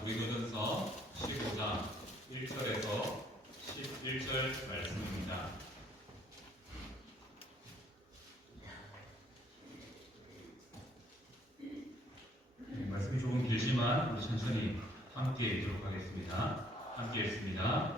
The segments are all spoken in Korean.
고린도전서 15장 1절에서 11절 말씀입니다. 말씀이 조금 길지만 우리 천천히 함께 읽도록 하겠습니다. 함께 읽습니다.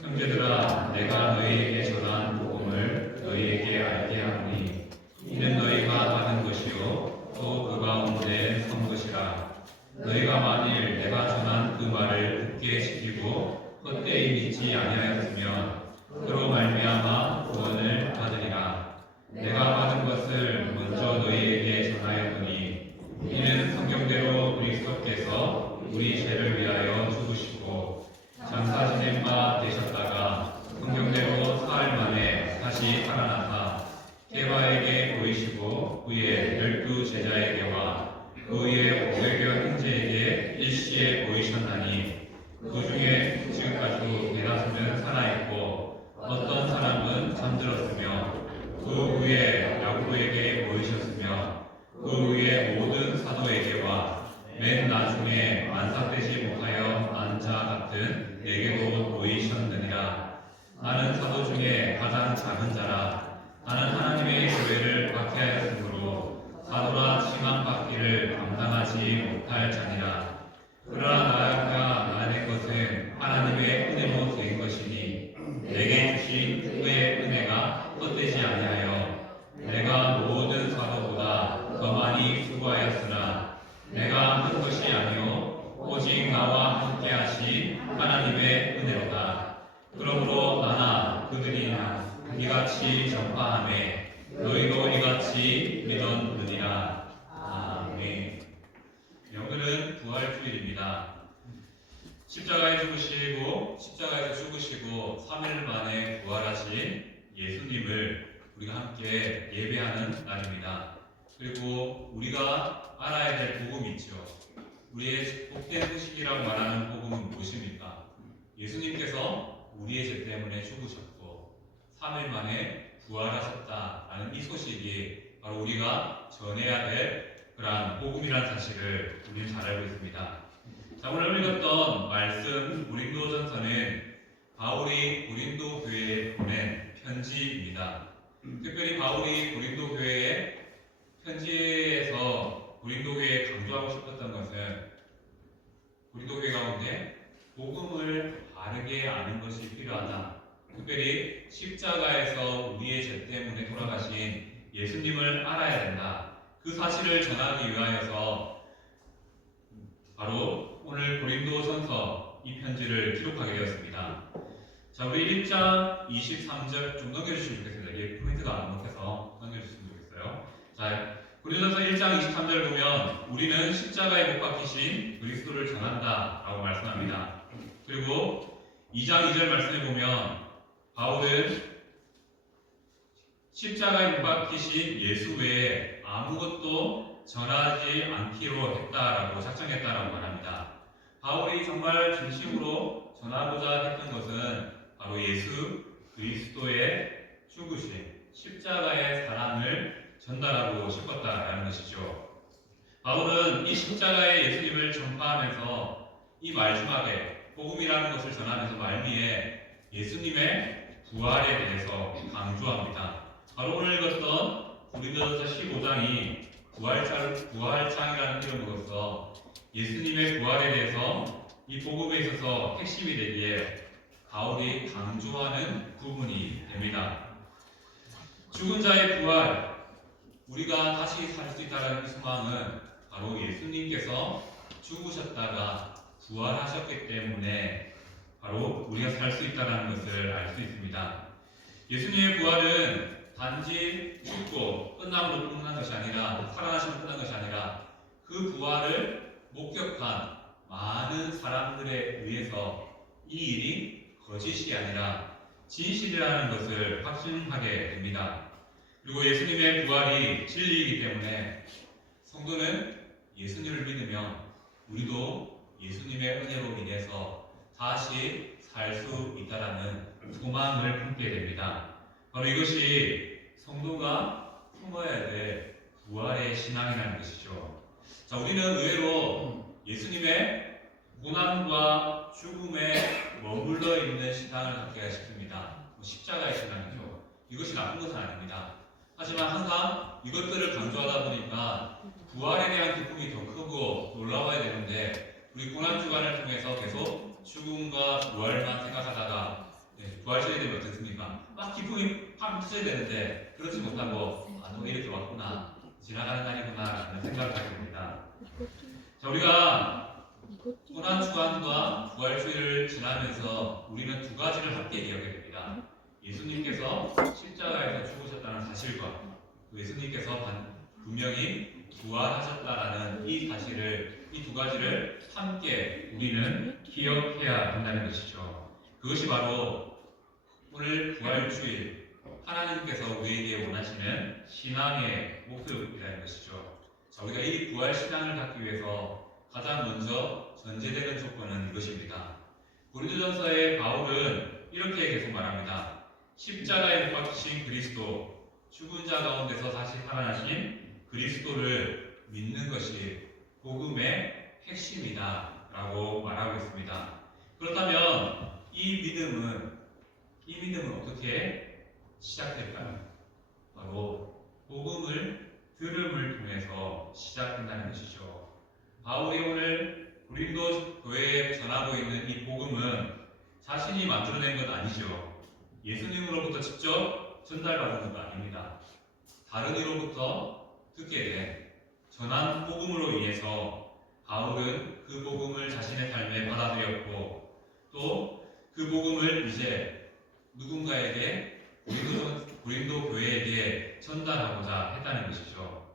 형제들아, 내가 너희에게 전한 복음을 너희에게 알게 하노니 이는 너희가 아는 것이요 또 그 가운데 선 것이라. 너희가 만일 내가 전한 그 말을 굳게 지키고 헛되이 믿지 아니하였으면 그로 말미암아 구원을 받으리라. 내가 받은 것을 먼저 너희에게 전하였더니 이는 성경대로 그리스도께서 우리 죄를 위하여 죽으시고 장사 지낸 바 되셨다가 성경대로 사흘 만에 다시 살아나사 게바에게 보이시고 후에 12 제자에게와 그 후에 500여 형제에게 일시에 보이셨나니 그 중에 지금까지도 대다수는 살아있고 어떤 사람은 잠들었으며 그 후에 야고보에게 보이셨으며 그 후에 모든 사도에게와 맨 나중에 완삭되지 못하여 앉아 같은 내게도 보이셨느니라. 나는 사도 중에 가장 작은 자라. 나는 하나님의 교회를 박해하였으므로 사도라 칭함 받기를 감당하지 못할 자니라. 그러나 나아가 나의 것은 하나님의 은혜로 된 것이니 내게 주신 그의 은혜가 헛되지 아니하여 내가 모든 사도보다 더 많이 수고하였으나 내가 한 것이 아니요 오직 나와 함께 하신 하나님의 은혜로다. 그러므로 나나 그들이나 이같이 전파하매 너희도 이같이 믿었느니라. 아멘. 오늘은 부활주일입니다. 십자가에 죽으시고 3일 만에 부활하신 예수님을 우리가 함께 예배하는 날입니다. 그리고 우리가 알아야 될 복음이 있죠. 우리의 복된 소식이라고 말하는 복음은 무엇입니까? 예수님께서 우리의 죄 때문에 죽으셨고 3일 만에 부활하셨다라는 이 소식이 바로 우리가 전해야 될 그러한 복음이라는 사실을 우리는 잘 알고 있습니다. 자, 오늘 읽었던 말씀 고린도전서는 바울이 고린도 교회에 보낸 편지입니다. 특별히 바울이 고린도 교회에 편지에서 고린도 교회에 강조하고 싶었던 것은 고린도 교회 가운데 복음을 바르게 아는 것이 필요하다. 특별히 십자가에서 우리의 죄 때문에 돌아가신 예수님을 알아야 된다. 그 사실을 전하기 위하여서 바로 오늘 고린도전서 이 편지를 기록하게 되었습니다. 자, 우리 1장 23절 좀 넘겨주시면 좋겠습니다. 이게 포인트가 안 먹혀서 넘겨주시면 좋겠어요. 자, 고린도전서 1장 23절 보면 우리는 십자가에 못 박히신 그리스도를 전한다 라고 말씀합니다. 그리고 2장 2절 말씀에 보면 바울은 십자가에 못 박히신 예수 외에 아무것도 전하지 않기로 했다라고 작정했다라고 말합니다. 바울이 정말 진심으로 전하고자 했던 것은 바로 예수 그리스도의 죽으심, 십자가의 사랑을 전달하고 싶었다라는 것이죠. 바울은 이 십자가의 예수님을 전파하면서 이 마지막에 복음이라는 것을 전하면서 말미에 예수님의 부활에 대해서 강조합니다. 바로 오늘 읽었던 고린도전서 15장이 부활장이라는 이름으로서 예수님의 부활에 대해서 이 복음에 있어서 핵심이 되기에 바울이 강조하는 부분이 됩니다. 죽은 자의 부활, 우리가 다시 살 수 있다는 소망은 바로 예수님께서 죽으셨다가 부활하셨기 때문에 바로 우리가 살 수 있다는 것을 알 수 있습니다. 예수님의 부활은 단지 죽고 끝남으로 끝난 것이 아니라, 살아나시면 끝난 것이 아니라 그 부활을 목격한 많은 사람들에 의해서 이 일이 거짓이 아니라 진실이라는 것을 확신하게 됩니다. 그리고 예수님의 부활이 진리이기 때문에 성도는 예수님을 믿으면 우리도 예수님의 은혜로 인해서 다시 살 수 있다라는 소망을 품게 됩니다. 바로 이것이 성도가 품어야 될 부활의 신앙이라는 것이죠. 자, 우리는 의외로 예수님의 고난과 죽음에 머물러 있는 신앙을 갖게 시킵니다. 십자가의 신앙이죠. 이것이 나쁜 것은 아닙니다. 하지만 항상 이것들을 강조하다 보니까 부활에 대한 기쁨이 더 크고 놀라워야 되는데 우리 고난주간을 통해서 계속 죽음과 부활만 생각하다가 부활절이 되면 어떻습니까? 막 기쁨이 팍 터져야 되는데 그렇지 못하고 또 이렇게 왔구나, 지나가는 날이구나 라는 생각을 하게 됩니다. 자, 우리가 고난주간과 부활주일을 지나면서 우리는 두 가지를 함께 기억하게 됩니다. 예수님께서 십자가에서 죽으셨다는 사실과 예수님께서 분명히 부활하셨다라는 이 사실을, 이 두 가지를 함께 우리는 기억해야 한다는 것이죠. 그것이 바로 오늘 부활주일 하나님께서 우리에게 원하시는 신앙의 목표이라는 것이죠. 자, 우리가 이 부활 신앙을 갖기 위해서 가장 먼저 전제되는 조건은 이것입니다. 고린도전서의 바울은 이렇게 계속 말합니다. 십자가에 못 박히신 그리스도, 죽은 자 가운데서 다시 살아나신 그리스도를 믿는 것이 복음의 핵심이다 라고 말하고 있습니다. 그렇다면 이 믿음은 어떻게 시작될까요? 바로 복음을 들음을 통해서 시작된다는 것이죠. 바울이 오늘 고린도 교회에 전하고 있는 이 복음은 자신이 만들어낸 것 아니죠. 예수님으로부터 직접 전달받은 것 아닙니다. 다른 이로부터 듣게 된 전한 복음으로 인해서 바울은 그 복음을 자신의 삶에 받아들였고 또 그 복음을 이제 누군가에게 고린도 교회에게 전달하고자 했다는 것이죠.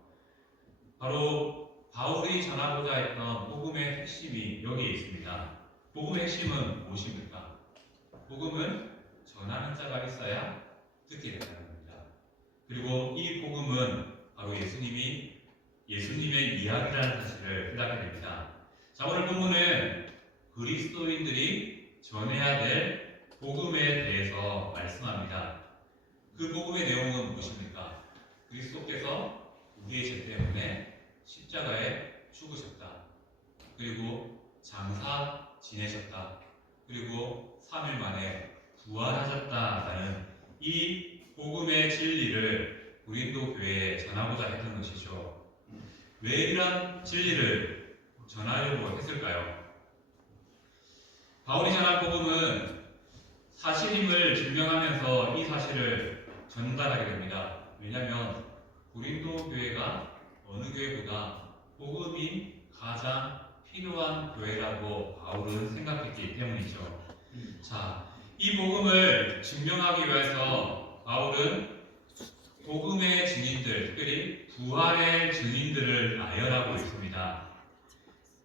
바로 바울이 전하고자 했던 복음의 핵심이 여기에 있습니다. 복음의 핵심은 무엇입니까? 복음은 전하는 자가 있어야 듣게 된다는 겁니다. 그리고 이 복음은 바로 예수님의 이야기라는 사실을 깨닫게 됩니다. 자, 오늘 본문은 그리스도인들이 전해야 될 복음에 대해서 말씀합니다. 그 복음의 내용은 무엇입니까? 그리스도께서 우리의 죄 때문에 십자가에 죽으셨다. 그리고 장사 지내셨다. 그리고 3일 만에 부활하셨다라는 이 복음의 진리를 고린도 교회에 전하고자 했던 것이죠. 왜 이러한 진리를 전하려고 했을까요? 바울이 전한 복음은 사실임을 증명하면서 이 사실을 전달하게 됩니다. 왜냐하면 고린도 교회가 어느 교회보다 복음이 가장 필요한 교회라고 바울은 생각했기 때문이죠. 자, 이 복음을 증명하기 위해서 바울은 복음의 증인들, 특별히 부활의 증인들을 나열하고 있습니다.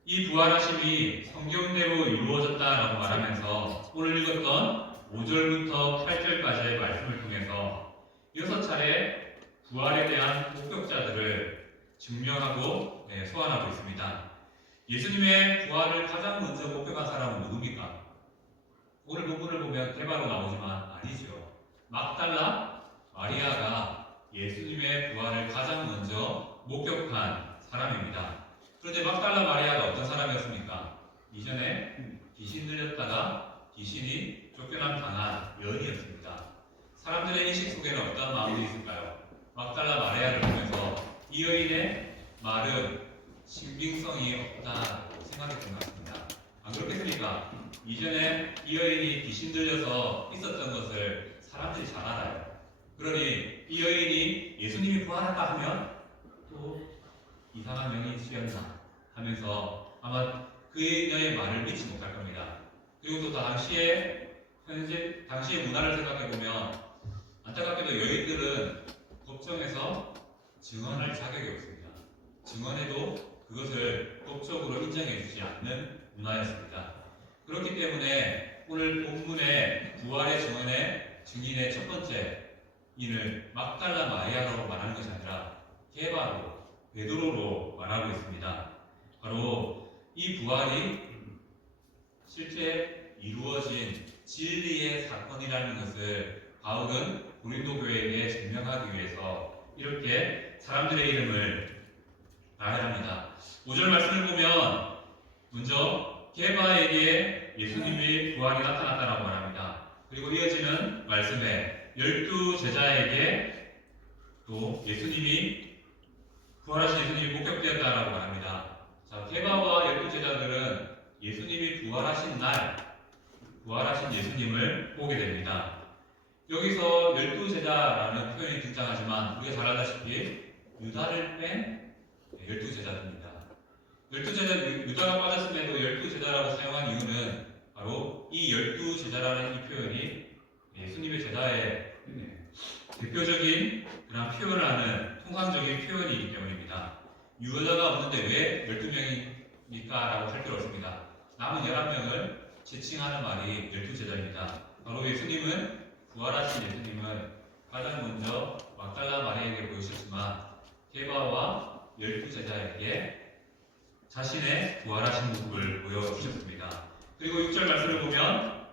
이 부활하심이 성경대로 이루어졌다라고 말하면서 오늘 읽었던 5절부터 8절까지의 말씀을 통해서 6차례 부활에 대한 목격자들을 증명하고 소환하고 있습니다. 예수님의 부활을 가장 먼저 목격한 사람은 누굽니까? 오늘 본문을 보면 대바로 나오지만 아니죠. 막달라 마리아가 예수님의 부활을 가장 먼저 목격한 사람입니다. 그런데 막달라 마리아가 어떤 사람이었습니까? 이전에 귀신 들렸다가 귀신이 쫓겨남 당한 여인이었습니다. 사람들의 인식 속에는 어떤 마음이 있을까요? 막달라 마리아를 보면서 이 여인의 말은 신빙성이 없다고 생각했던 것 같습니다. 안 그렇겠습니까? 이전에 이 여인이 귀신 들려서 있었던 것을 사람들이 잘 알아요. 그러니 이 여인이 예수님이 부활했다 하면 또 이상한 영이 수였나 하면서 아마 그녀의 말을 믿지 못할 겁니다. 그리고 또 당시의 문화를 생각해 보면 안타깝게도 여인들은 법정에서 증언할 자격이 없습니다. 증언해도 그것을 법적으로 인정해 주지 않는 문화였습니다. 그렇기 때문에 오늘 본문의 부활의 증인의 첫 번째 인을 막달라 마리아라고 말하는 것이 아니라 게바로 베드로로 말하고 있습니다. 바로 이 부활이 실제 이루어진 진리의 사건이라는 것을 바울은 고린도 교회에게 증명하기 위해서 이렇게 사람들의 이름을 나열합니다. 5절 말씀을 보면 먼저 게바의 유다에게 예수님의 부활이 나타났다라고 말합니다. 그리고 이어지는 말씀에 12제자에게 또 예수님이 부활하신 예수님이 목격되었다라고 말합니다. 자, 케바와 12제자들은 예수님이 부활하신 날 부활하신 예수님을 보게 됩니다. 여기서 12제자라는 표현이 등장하지만 우리가 잘 알다시피 유다를 뺀 12제자입니다. 12제자, 유다가 빠졌음에도 12제자라고 사용한 이유는 바로 이 12제자라는 이 표현이 예수님의 제자의 대표적인 그런 표현을 하는 통상적인 표현이기 때문입니다. 유다가 없는데 왜 12명입니까? 라고 할 필요 없습니다. 남은 11명을 지칭하는 말이 12제자입니다. 바로 예수님은 부활하신 예수님은 가장 먼저 막달라 마리아에게 보이셨지만 케바와 12제자에게 자신의 부활하신 모습을 보여주셨습니다. 그리고 6절 말씀을 보면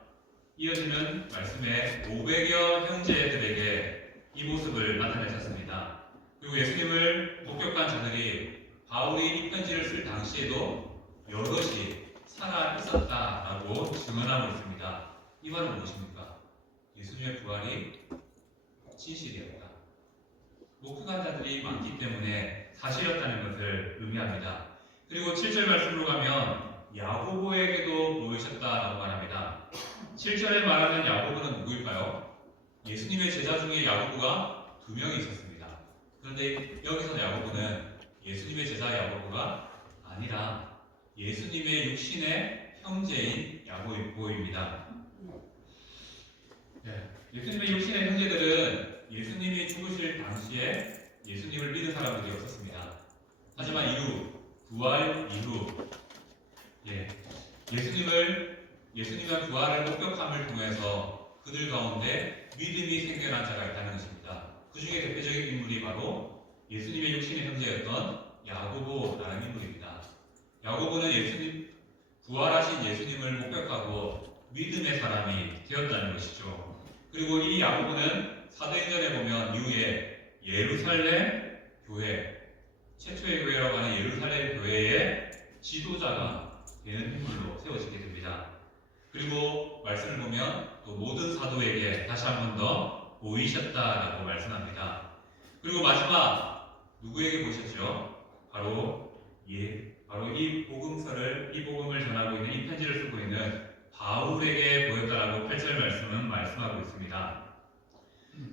이어지는 말씀에 500여 형제들에게 이 모습을 나타내셨습니다. 그리고 예수님을 목격한 자들이 바울이 이 편지를 쓸 당시에도 여럿이 살아 있었다라고 증언하고 있습니다. 이 말은 무엇입니까? 예수님의 부활이 진실이었다. 목격한 자들이 많기 때문에 사실이었다는 것을 의미합니다. 그리고 7절 말씀으로 가면 야고보에게도 보이셨다라고 말합니다. 7절에 말하는 야고보는 누구일까요? 예수님의 제자 중에 야고보가 2명이 있었습니다. 그런데 여기서 야고보는 예수님의 제자 야고보가 아니라 예수님의 육신의 형제인 야고보입니다. 예수님의 육신의 형제들은 예수님이 죽으실 당시에 예수님을 믿은 사람들이 없었습니다. 하지만 부활 이후 예수님의 부활을 목격함을 통해서 그들 가운데 믿음이 생겨난 자가 있다는 것입니다. 그 중에 대표적인 인물이 바로 예수님의 육신의 형제였던 야고보라는 인물입니다. 야고보는 부활하신 예수님을 목격하고 믿음의 사람이 되었다는 것이죠. 그리고 이 야고보는 사도행전에 보면 이후에 예루살렘 교회, 최초의 교회라고 하는 예루살렘 교회의 지도자가 되는 인물로 세워지게 됩니다. 그리고 말씀을 보면 또 모든 사도에게 다시 한 번 더 보이셨다라고 말씀합니다. 그리고 마지막 누구에게 보셨죠? 바로 이 복음을 전하고 있는 이 편지를 쓰고 있는 바울에게 보였다라고 8절 말씀은 말씀하고 있습니다.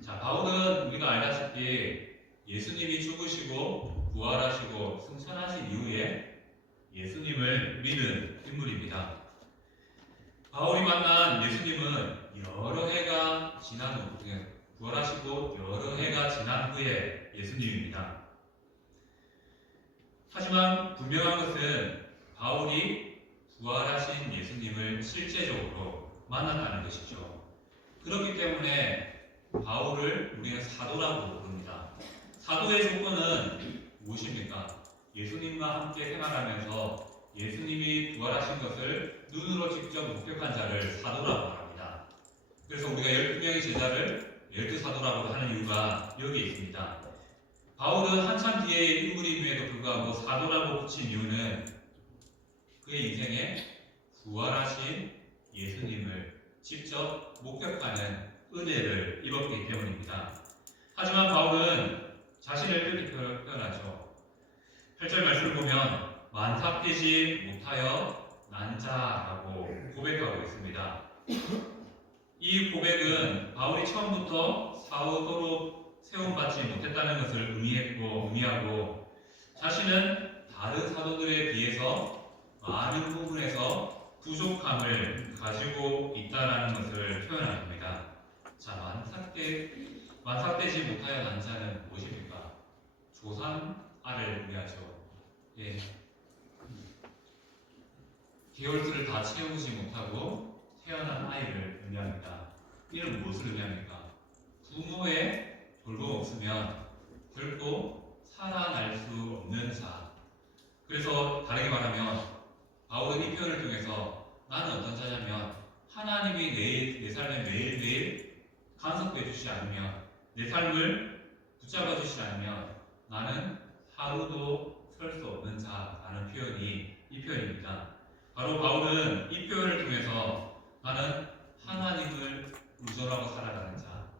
자, 바울은 우리가 알다시피 예수님이 죽으시고 부활하시고 승천하신 이후에 예수님을 믿은 인물입니다. 바울이 만난 예수님은 여러 해가 지난 후, 부활하시고 여러 해가 지난 후에 예수님입니다. 하지만 분명한 것은 바울이 부활하신 예수님을 실제적으로 만났다는 것이죠. 그렇기 때문에 바울을 우리는 사도라고 부릅니다. 사도의 조건은 무엇입니까? 예수님과 함께 생활하면서 예수님이 부활하신 것을 눈으로 직접 목격한 자를 사도라고 말합니다. 그래서 우리가 12명의 제자를 12사도라고 하는 이유가 여기에 있습니다. 바울은 한참 뒤의 인물임에도 불구하고 사도라고 붙인 이유는 그의 인생에 부활하신 예수님을 직접 목격하는 은혜를 입었기 때문입니다. 하지만 바울은 자신을 이렇게 표현하죠. 8절 말씀을 보면 만삭되지 못하여 난 자라고 고백하고 있습니다. 이 고백은 바울이 처음부터 사도로 세움받지 못했다는 것을 의미하고 자신은 다른 사도들에 비해서 많은 부분에서 부족함을 가지고 있다는 것을 표현합니다. 자, 만삭되지 못하여 난 자는 무엇입니까? 조산아를 의미하죠. 계월수를 다 채우지 못하고 태어난 아이를 의미합니다. 이는 무엇을 의미합니까? 부모의 돌봄 없으면 결코 살아날 수 없는 자. 그래서 다르게 말하면 바울은 이 표현을 통해서 나는 어떤 자냐면 하나님이 내 삶에 매일매일 간섭해 주시지 않으면 내 삶을 붙잡아 주시지 않으면 나는 하루도 설 수 없는 자라는 표현이 이 표현입니다. 바로 바울은 이 표현을 통해서 나는 하나님을 의존하고 살아가는 자,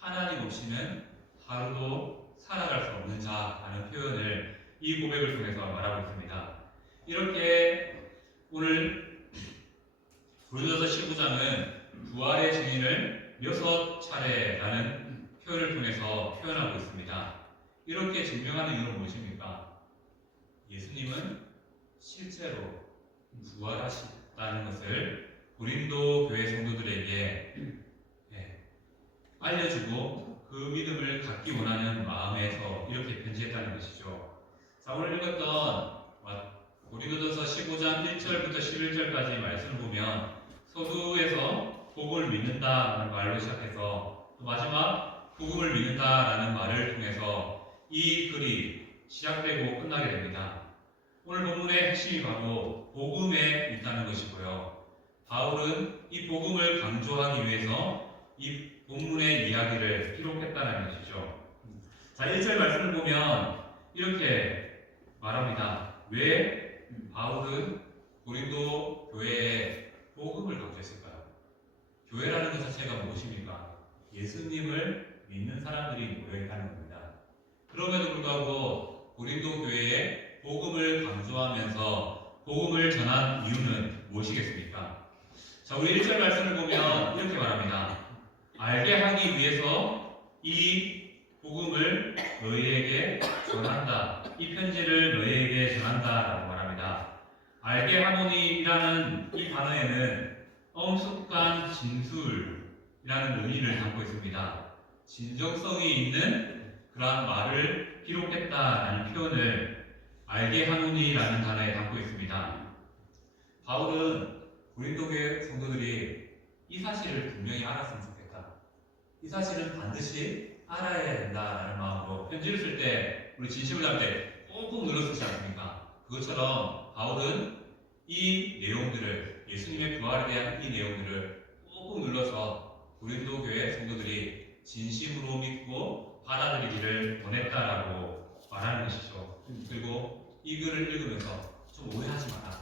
하나님 없이는 하루도 살아갈 수 없는 자라는 표현을 이 고백을 통해서 말하고 있습니다. 이렇게 오늘 고린도서 15장은 부활의 증인을 6차례라는 표현을 통해서 표현하고 있습니다. 이렇게 증명하는 이유는 무엇입니까? 예수님은 실제로 부활하셨다는 것을 고린도 교회 성도들에게 알려주고 그 믿음을 갖기 원하는 마음에서 이렇게 편지했다는 것이죠. 자, 오늘 읽었던 고린도전서 15장 1절부터 11절까지 말씀을 보면 서두에서 복음을 믿는다라는 말로 시작해서 또 마지막 복음을 믿는다라는 말을 통해서 이 글이 시작되고 끝나게 됩니다. 오늘 본문의 핵심이 바로 복음에 있다는 것이고요. 바울은 이 복음을 강조하기 위해서 이 본문의 이야기를 기록했다는 것이죠. 자, 1절 말씀을 보면 이렇게 말합니다. 왜 바울은 고린도 교회에 복음을 강조했을까요? 교회라는 것 자체가 무엇입니까? 예수님을 믿는 사람들이 모여있다는 겁니다. 그럼에도 불구하고 고린도 교회에 복음을 강조하면서 복음을 전한 이유는 무엇이겠습니까? 자, 우리 1절 말씀을 보면 이렇게 말합니다. 알게 하기 위해서 이 복음을 너희에게 전한다. 이 편지를 너희에게 전한다라고 말합니다. 알게 하노니라는 이 단어에는 엄숙한 진술이라는 의미를 담고 있습니다. 진정성이 있는 그러한 말을 기록했다라는 표현을 알게 하노니라는 단어에 담고 있습니다. 바울은 고린도 교회 성도들이 이 사실을 분명히 알았으면 좋겠다. 이 사실은 반드시 알아야 된다라는 마음으로 편지를 쓸 때 우리 진심을 담을 때 꾹꾹 눌러 쓰지 않습니까? 그것처럼 바울은 이 내용들을 예수님의 부활에 대한 이 내용들을 꾹꾹 눌러서 고린도 교회 성도들이 진심으로 믿고 받아들이기를 원했다라고 말하는 것이죠. 그리고 이 글을 읽으면서 좀 오해하지 마라.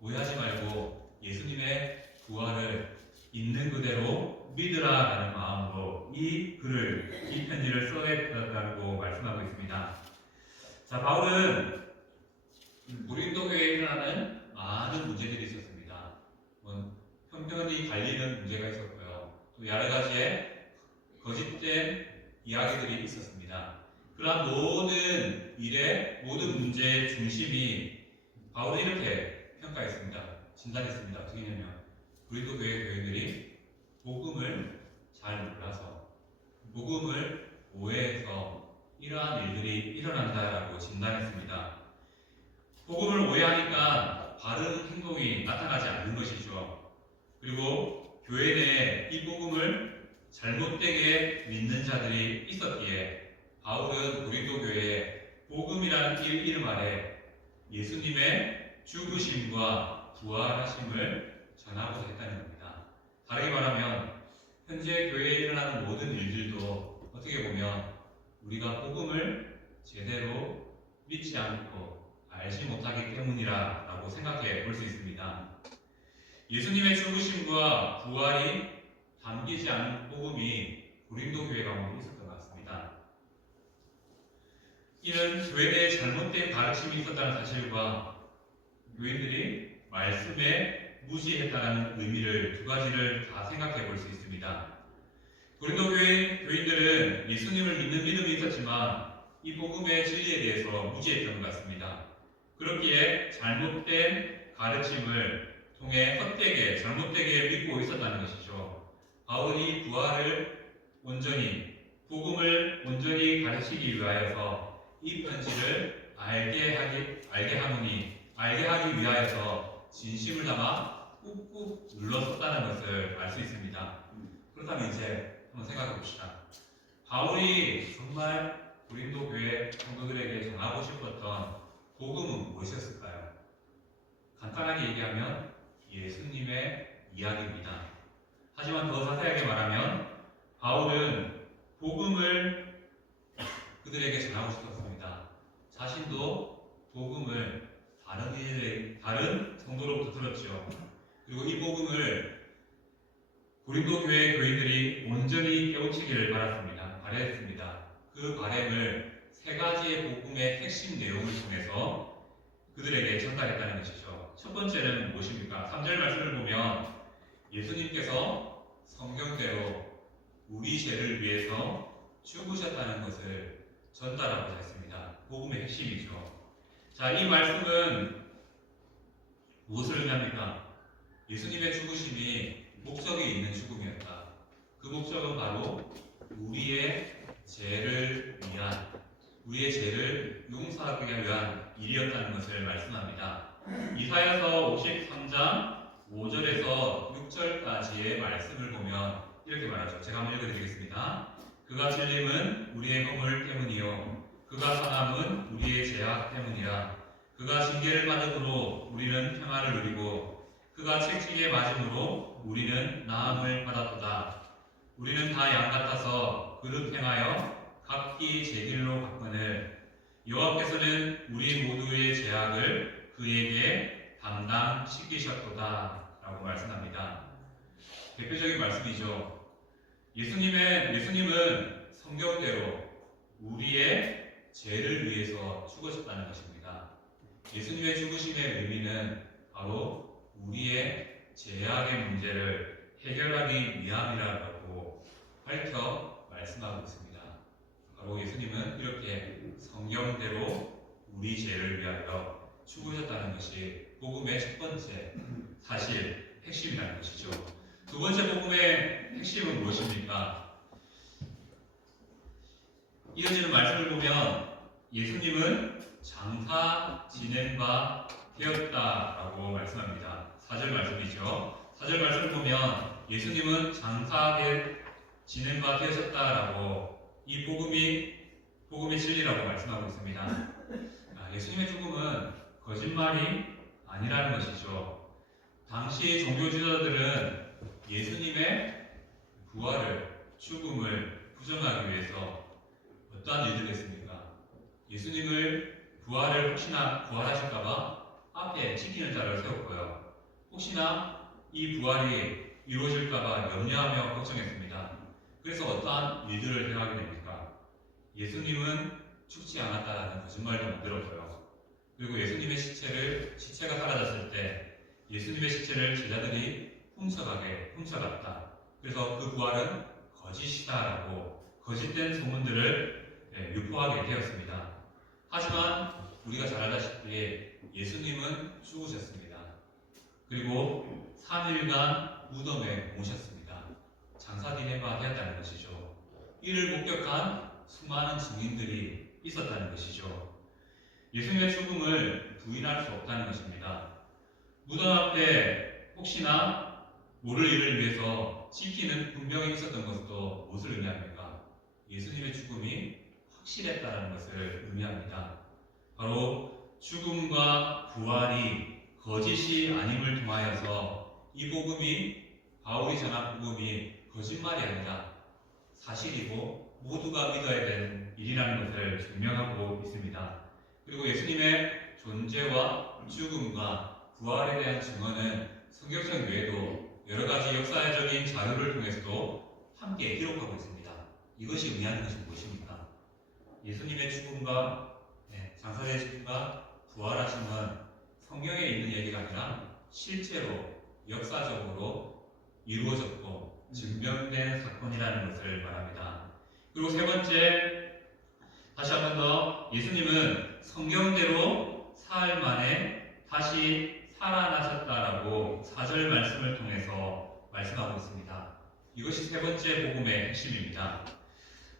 오해하지 말고 예수님의 부활을 있는 그대로 믿으라라는 마음으로 이 글을, 이 편지를 써냈다고 말씀하고 있습니다. 자, 바울은 고린도 교회에 일어나는 많은 문제들이 있었습니다. 편견이 갈리는 문제가 있었고요. 또 여러 가지의 거짓된 이야기들이 있었습니다. 그러한 모든 일의 모든 문제의 중심이 바울은 이렇게 평가했습니다. 진단했습니다. 어떻게 했냐면 고린도 교회 교인들이 복음을 잘 몰라서 복음을 오해해서 이러한 일들이 일어난다라고 진단했습니다. 복음을 오해하니까 바른 행동이 나타나지 않는 것이죠. 그리고 교회 내에 이 복음을 잘못되게 믿는 자들이 있었기에 바울은 고린도 교회에 복음이라는 이름 아래 예수님의 죽으심과 부활하심을 전하고자 했다는 겁니다. 다르게 말하면 현재 교회에 일어나는 모든 일들도 어떻게 보면 우리가 복음을 제대로 믿지 않고 알지 못하기 때문이라고 생각해 볼 수 있습니다. 예수님의 죽으심과 부활이 담기지 않은 복음이 고린도 교회 가운데 있었던 것 같습니다. 이는 교회 내에 잘못된 가르침이 있었다는 사실과 교인들이 말씀에 무시했다는 의미를 두 가지를 다 생각해 볼 수 있습니다. 고린도 교인들은 예수님을 믿는 믿음이 있었지만 이 복음의 진리에 대해서 무지했던 것 같습니다. 그렇기에 잘못된 가르침을 통해 헛되게 잘못되게 믿고 있었다는 것이죠. 바울이 부활을 온전히 복음을 온전히 가르치기 위하여서 이 편지를 알게 하기 위하여서 진심을 담아 꾹꾹 눌렀었다는 것을 알 수 있습니다. 그렇다면 이제 한번 생각해 봅시다. 바울이 정말 고린도 교회 성도들에게 전하고 싶었던 복음은 무엇이었을까요? 간단하게 얘기하면 예수님의 이야기입니다. 하지만 더 자세하게 말하면 바울은 복음을 그들에게 전하고 싶었습니다. 자신도 복음을 다른 성도로부터 들었죠. 그리고 이 복음을 고린도 교회 교인들이 온전히 깨우치기를 바랬습니다. 그 바램을 세 가지의 복음의 핵심 내용을 통해서 그들에게 전달했다는 것이죠. 첫 번째는 무엇입니까? 3절 말씀을 보면 예수님께서 성경대로 우리 죄를 위해서 죽으셨다는 것을 전달하고자 했습니다. 복음의 핵심이죠. 자, 이 말씀은 무엇을 의미합니까? 예수님의 죽으심이 목적이 있는 죽음이었다. 그 목적은 바로 우리의 죄를 용서하기 위한 일이었다는 것을 말씀합니다. 이사야서 53장 5절에서 6절까지의 말씀을 보면 이렇게 말하죠. 제가 한번 읽어드리겠습니다. 그가 찔림은 우리의 허물 때문이요 그가 상함은 우리의 죄악 때문이라. 그가 징계를 받음으로 우리는 평화를 누리고 그가 채찍에 맞음으로 우리는 나음을 받았도다. 우리는 다 양 같아서 그릇 행하여 각기 제 길로 갔거늘 여호와께서는 우리 모두의 죄악을 그에게 담당시키셨도다 라고 말씀합니다. 대표적인 말씀이죠. 예수님은 성경대로 우리의 죄를 위해서 죽으셨다는 것입니다. 예수님의 죽으심의 의미는 바로 우리의 죄악의 문제를 해결하기 위함이라고 밝혀 말씀하고 있습니다. 바로 예수님은 이렇게 성경대로 우리 죄를 위하여 죽으셨다는 것이 복음의 첫 번째 사실, 핵심이라는 것이죠. 두 번째 복음의 핵심은 무엇입니까? 이어지는 말씀을 보면 예수님은 장사 지낸 바 되었다라고 말씀합니다. 4절 말씀이죠. 4절 말씀을 보면 예수님은 장사 지낸 바 되셨다라고 이 복음의 진리라고 말씀하고 있습니다. 예수님의 죽음은 거짓말이 아니라는 것이죠. 당시 종교 지도자들은 예수님의 죽음을 부정하기 위해서 어떠한 일들을 했습니까? 예수님을 혹시나 부활하실까봐 앞에 지키는 자를 세웠고요. 혹시나 이 부활이 이루어질까봐 염려하며 걱정했습니다. 그래서 어떠한 일들을 행하게 됩니까? 예수님은 죽지 않았다라는 거짓말도 만들었고요. 그리고 예수님의 시체가 사라졌을 때 예수님의 시체를 제자들이 훔쳐갔다. 그래서 그 부활은 거짓이다라고 거짓된 소문들을 유포하게 되었습니다. 하지만 우리가 잘 알다시피 예수님은 죽으셨습니다. 그리고 3일간 무덤에 모셨습니다. 장사 디레마 되었다는 것이죠. 이를 목격한 수많은 증인들이 있었다는 것이죠. 예수님의 죽음을 부인할 수 없다는 것입니다. 무덤 앞에 혹시나 모를 일을 위해서 지키는 분명히 있었던 것도 무엇을 의미합니까? 예수님의 죽음이 확실했다는 것을 의미합니다. 바로 죽음과 부활이 거짓이 아님을 통하여서 이 바울이 전한 복음이 거짓말이 아니라 사실이고 모두가 믿어야 되는 일이라는 것을 증명하고 있습니다. 그리고 예수님의 존재와 죽음과 부활에 대한 증언은 성경책 외에도 여러 가지 역사적인 자료를 통해서도 함께 기록하고 있습니다. 이것이 의미하는 것이 무엇입니까? 예수님의 죽음과 장사되심과 부활하심은 성경에 있는 얘기가 아니라 실제로 역사적으로 이루어졌고 증명된 사건이라는 것을 말합니다. 그리고 세 번째, 다시 한 번 더 예수님은 성경대로 사흘 만에 다시 살아나셨다라고 4절 말씀을 통해서 말씀하고 있습니다. 이것이 세 번째 복음의 핵심입니다.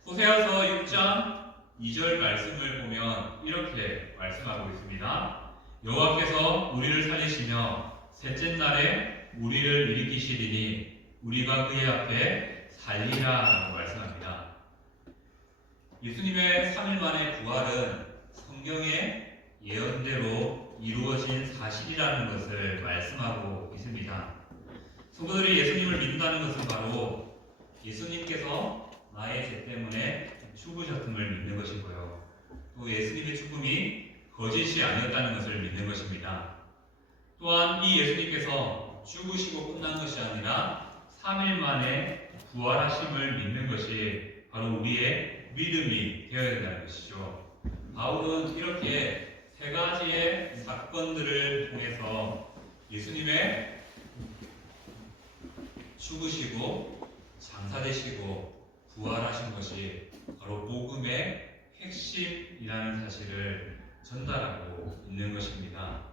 호세아서 6장 2절 말씀을 보면 이렇게 말씀하고 있습니다. 여호와께서 우리를 살리시며 셋째 날에 우리를 일으키시리니 우리가 그의 앞에 살리라라고 말씀합니다. 예수님의 3일 만의 부활은 성경의 예언대로 이루어진 사실이라는 것을 말씀하고 있습니다. 성도들이 예수님을 믿는다는 것은 바로 예수님께서 나의 죄 때문에 죽으셨음을 믿는 것이고요. 또 예수님의 죽음이 거짓이 아니었다는 것을 믿는 것입니다. 또한 이 예수님께서 죽으시고 끝난 것이 아니라 3일 만에 부활하심을 믿는 것이 바로 우리의 믿음이 되어야 된다는 것이죠. 바울은 이렇게 세 가지의 사건들을 통해서 예수님의 죽으시고 장사되시고 부활하신 것이 바로 복음의 핵심이라는 사실을 전달하고 있는 것입니다.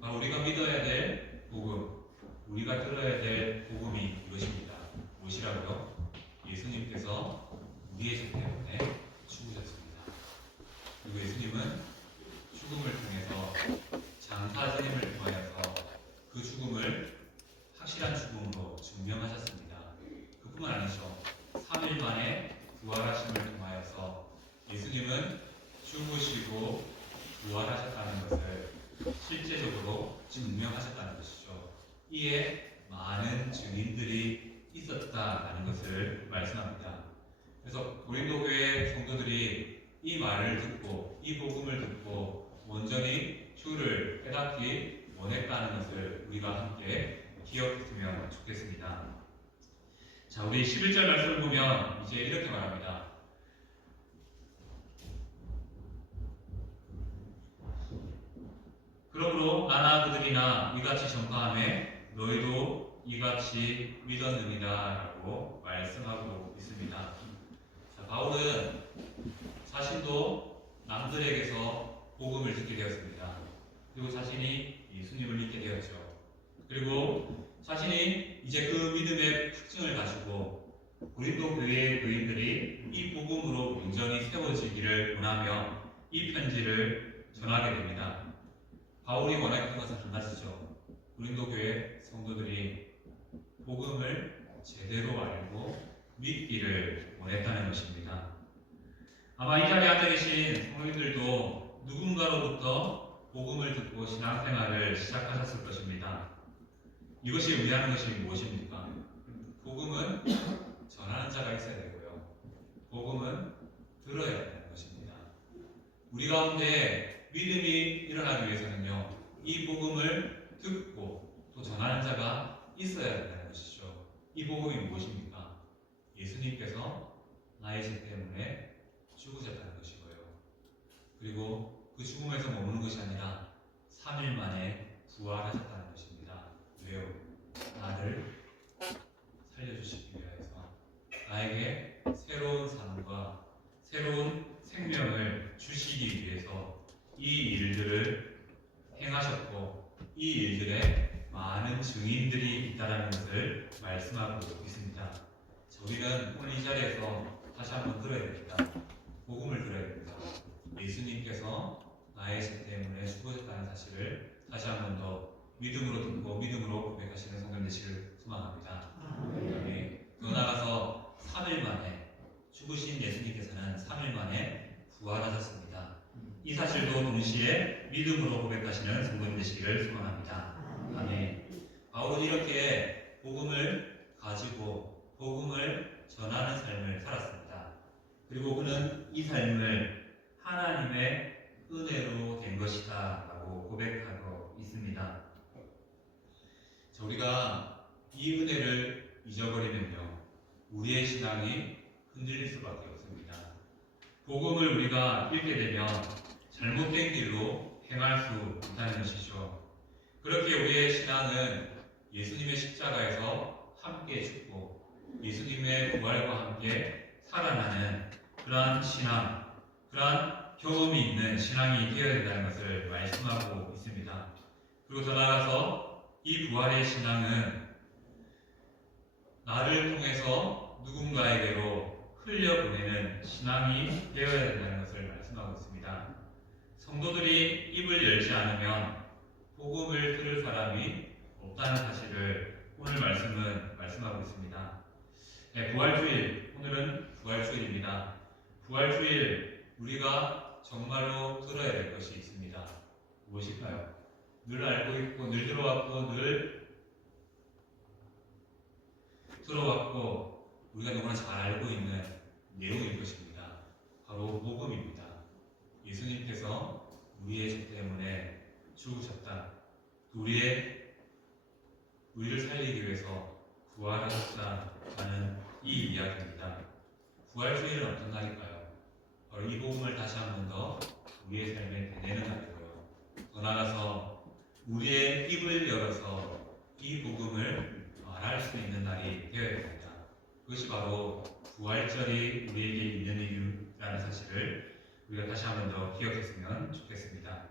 바로 우리가 믿어야 될 복음, 우리가 들어야 될 복음이 이것입니다. 무엇이라고요? 예수님께서 우리의 죄 때문에 죽으셨습니다. 그리고 예수님은 죽음을 통해서 장사지림을 통하여서 그 죽음을 확실한 죽음으로 증명하셨습니다. 그뿐만 아니죠. 3일 만에 부활하심을 통하여서 예수님은 죽으시고 부활하셨다는 것을 실제적으로 증명하셨다는 것이죠. 이에 많은 증인들이 있었다라는 것을 말씀합니다. 그래서 고린도 교회 성도들이 이 말을 듣고 이 복음을 듣고 온전히 주를 깨닫기 원했다는 것을 우리가 함께 기억했으면 좋겠습니다. 자, 우리 11절 말씀을 보면 이제 이렇게 말합니다. 그러므로 나나 그들이나 이같이 전파하매 너희도 이같이 믿었느니라 라고 말씀하고 있습니다. 자, 바울은 자신도 남들에게서 복음을 듣게 되었습니다. 그리고 자신이 예수님을 믿게 되었죠. 그리고 자신이 이제 그 믿음의 특징을 가지고 고린도 교회의 교인들이 이 복음으로 온전히 세워지기를 원하며 이 편지를 전하게 됩니다. 바울이 원했던 것은 한 가지죠. 고린도 교회 성도들이 복음을 제대로 알고 믿기를 원했다는 것입니다. 아마 이 자리에 앉아 계신 성도님들도 누군가로부터 복음을 듣고 신앙생활을 시작하셨을 것입니다. 이것이 의미하는 것이 무엇입니까? 복음은 전하는 자가 있어야 되고요. 복음은 들어야 되는 것입니다. 우리 가운데 믿음이 일어나기 위해서는요, 이 복음을 듣고 또 전하는 자가 있어야 된다는 것이죠. 이 복음이 무엇입니까? 예수님께서 나의 죄 때문에 죽으셨다는 것이고요. 그리고 그 죽음에서 머무는 것이 아니라 3일 만에 부활하셨다는 것입니다. 왜요? 나를 살려주시기 위해서, 나에게 새로운 삶과 새로운 생명을 주시기 위해서 이 일들을 행하셨고 이 일들에 많은 증인들이 있다는 것을 말씀하고 있습니다. 우리는 오늘 이 자리에서 다시 한번 들어야 됩니다. 복음을 들어야 됩니다. 예수님께서 나의 죄 때문에 죽으셨다는 사실을 다시 한번 더 믿음으로 듣고 믿음으로 고백하시는 성도님 되시길 소망합니다. 더 나아가서 3일 만에 죽으신 예수님께서는 3일 만에 부활하셨습니다. 이 사실도 동시에 믿음으로 고백하시는 성도님 되시기를 소망합니다. 아멘. 바울은 이렇게 복음을 가지고 복음을 전하는 삶을 살았습니다. 그리고 그는 이 삶을 하나님의 은혜로 된 것이다 라고 고백하고 있습니다. 자, 우리가 이 은혜를 잊어버리면요, 우리의 신앙이 흔들릴 수밖에 없습니다. 복음을 우리가 읽게 되면 잘못된 길로 행할 수 있다는 것이죠. 그렇게 우리의 신앙은 예수님의 십자가에서 함께 죽고 예수님의 부활과 함께 살아나는 그러한 신앙, 그러한 경험이 있는 신앙이 되어야 된다는 것을 말씀하고 있습니다. 그리고 더 나아가서 이 부활의 신앙은 나를 통해서 누군가에게로 흘려보내는 신앙이 되어야 된다는 것을 말씀하고 있습니다. 성도들이 입을 열지 않으면 복음을 들을 사람이 없다는 사실을 오늘 말씀은 말씀하고 있습니다. 네, 부활주일, 오늘은 부활주일입니다. 부활주일 우리가 정말로 들어야 될 것이 있습니다. 무엇일까요? 늘 알고 있고 늘 들어왔고 늘 들어왔고 우리가 너무나 잘 알고 있는 내용일 것입니다. 바로 복음입니다. 예수님께서 우리의 죄 때문에 죽으셨다. 우리를 살리기 위해서 부활하셨다라는 이 이야기입니다. 부활주일은 어떤 날일까요? 바로 이 복음을 다시 한 번 더 우리의 삶에 되뇌는 날이고요. 더 나아가서 우리의 입을 열어서 이 복음을 말할 수 있는 날이 되어야 됩니다. 그것이 바로 부활절이 우리에게 있는 이유라는 사실을 우리가 다시 한 번 더 기억했으면 좋겠습니다.